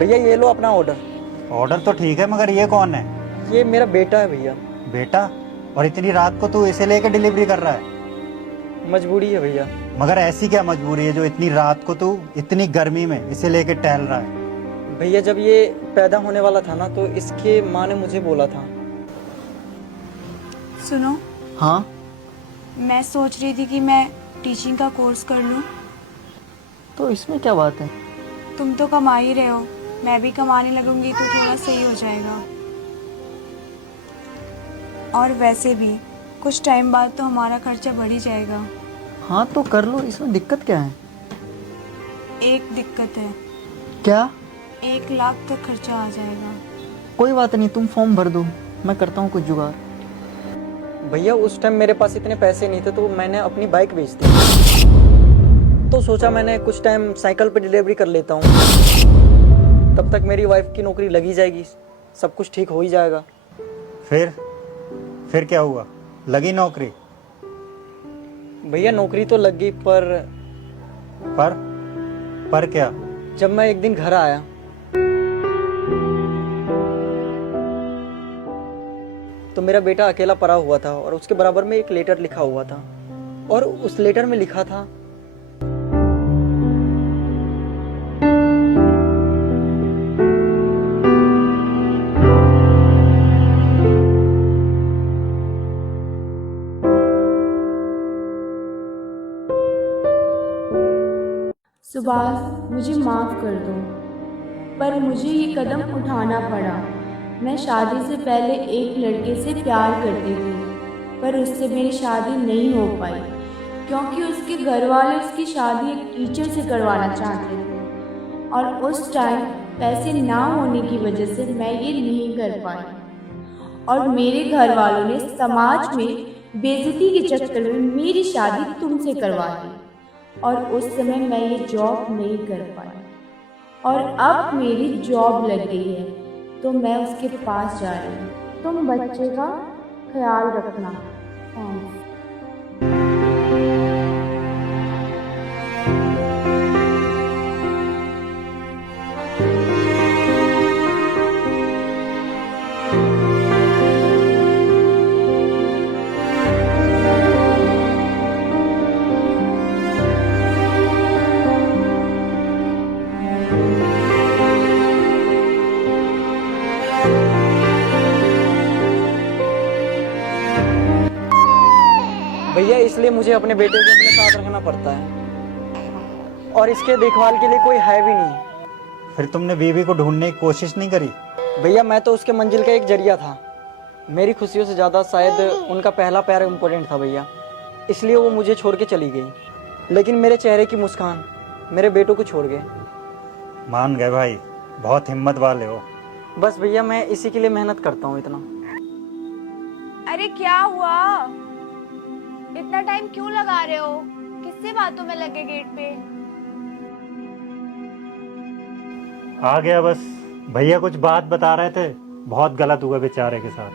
भैया ये लो अपना ऑर्डर। ऑर्डर तो ठीक है, मगर ये कौन है? ये मेरा बेटा है भैया। बेटा? और इतनी रात को तू इसे लेके डिलीवरी कर रहा है? मजबूरी है भैया। मगर ऐसी क्या मजबूरी है जो इतनी रात को तू इतनी गर्मी में इसे लेके टहल रहा है? भैया जब ये पैदा होने वाला था ना तो इसके माँ ने मुझे बोला था। सुनो, हाँ मैं सोच रही थी कि मैं टीचिंग का कोर्स कर लूँ। तो इसमें क्या बात है? तुम तो कमा ही रहे हो, मैं भी कमाने लगूंगी तो थोड़ा सही हो जाएगा। और वैसे भी कुछ टाइम बाद तो हमारा खर्चा बढ़ ही जाएगा। हाँ तो कर लो, इसमें दिक्कत क्या है? एक दिक्कत है, क्या? 1 लाख तक खर्चा आ जाएगा। कोई बात नहीं, तुम फॉर्म भर दो, मैं करता हूँ कुछ जुगाड़। भैया उस टाइम मेरे पास इतने पैसे नहीं थे तो मैंने अपनी बाइक बेच दी। तो सोचा मैंने कुछ टाइम साइकिल पे डिलीवरी कर लेता हूँ, तब तक मेरी वाइफ की नौकरी लगी जाएगी, सब कुछ ठीक हो ही जाएगा। फिर क्या हुआ? लगी नौकरी? भैया नौकरी तो लग गई पर क्या? जब मैं एक दिन घर आया तो मेरा बेटा अकेला पड़ा हुआ था और उसके बराबर में एक लेटर लिखा हुआ था और उस लेटर में लिखा था, सुभाष, मुझे माफ़ कर दो, पर मुझे ये कदम उठाना पड़ा। मैं शादी से पहले एक लड़के से प्यार करती थी, पर उससे मेरी शादी नहीं हो पाई क्योंकि उसके घर वाले उसकी शादी एक टीचर से करवाना चाहते थे और उस टाइम पैसे ना होने की वजह से मैं ये नहीं कर पाई। और मेरे घर वालों ने समाज में बेइज्जती के चक्कर में मेरी शादी तुमसे करवा दी और उस समय मैं ये जॉब नहीं कर पाई और अब मेरी जॉब लग गई है तो मैं उसके पास जा रही हूँ। तुम बच्चे का ख्याल रखना। थैंक्स। भैया इसलिए मुझे अपने बेटे को अपने साथ रखना पड़ता है और इसके देखभाल के लिए कोई है भी नहीं। फिर तुमने बीवी को ढूंढने की कोशिश नहीं करी? भैया मैं तो उसके मंजिल का एक जरिया था, मेरी खुशियों से ज़्यादा शायद उनका पहला प्यार इम्पोर्टेंट था भैया, इसलिए वो मुझे छोड़ के चली गई। लेकिन मेरे चेहरे की मुस्कान मेरे बेटों को छोड़ गए। मान गए भाई, बहुत हिम्मत वाले हो। बस भैया मैं इसी के लिए मेहनत करता हूँ इतना। अरे क्या हुआ, इतना टाइम क्यों लगा रहे हो? किससे बातों में लगे गेट पे? आ गया बस। भैया कुछ बात बता रहे थे, बहुत गलत हुआ बेचारे के साथ।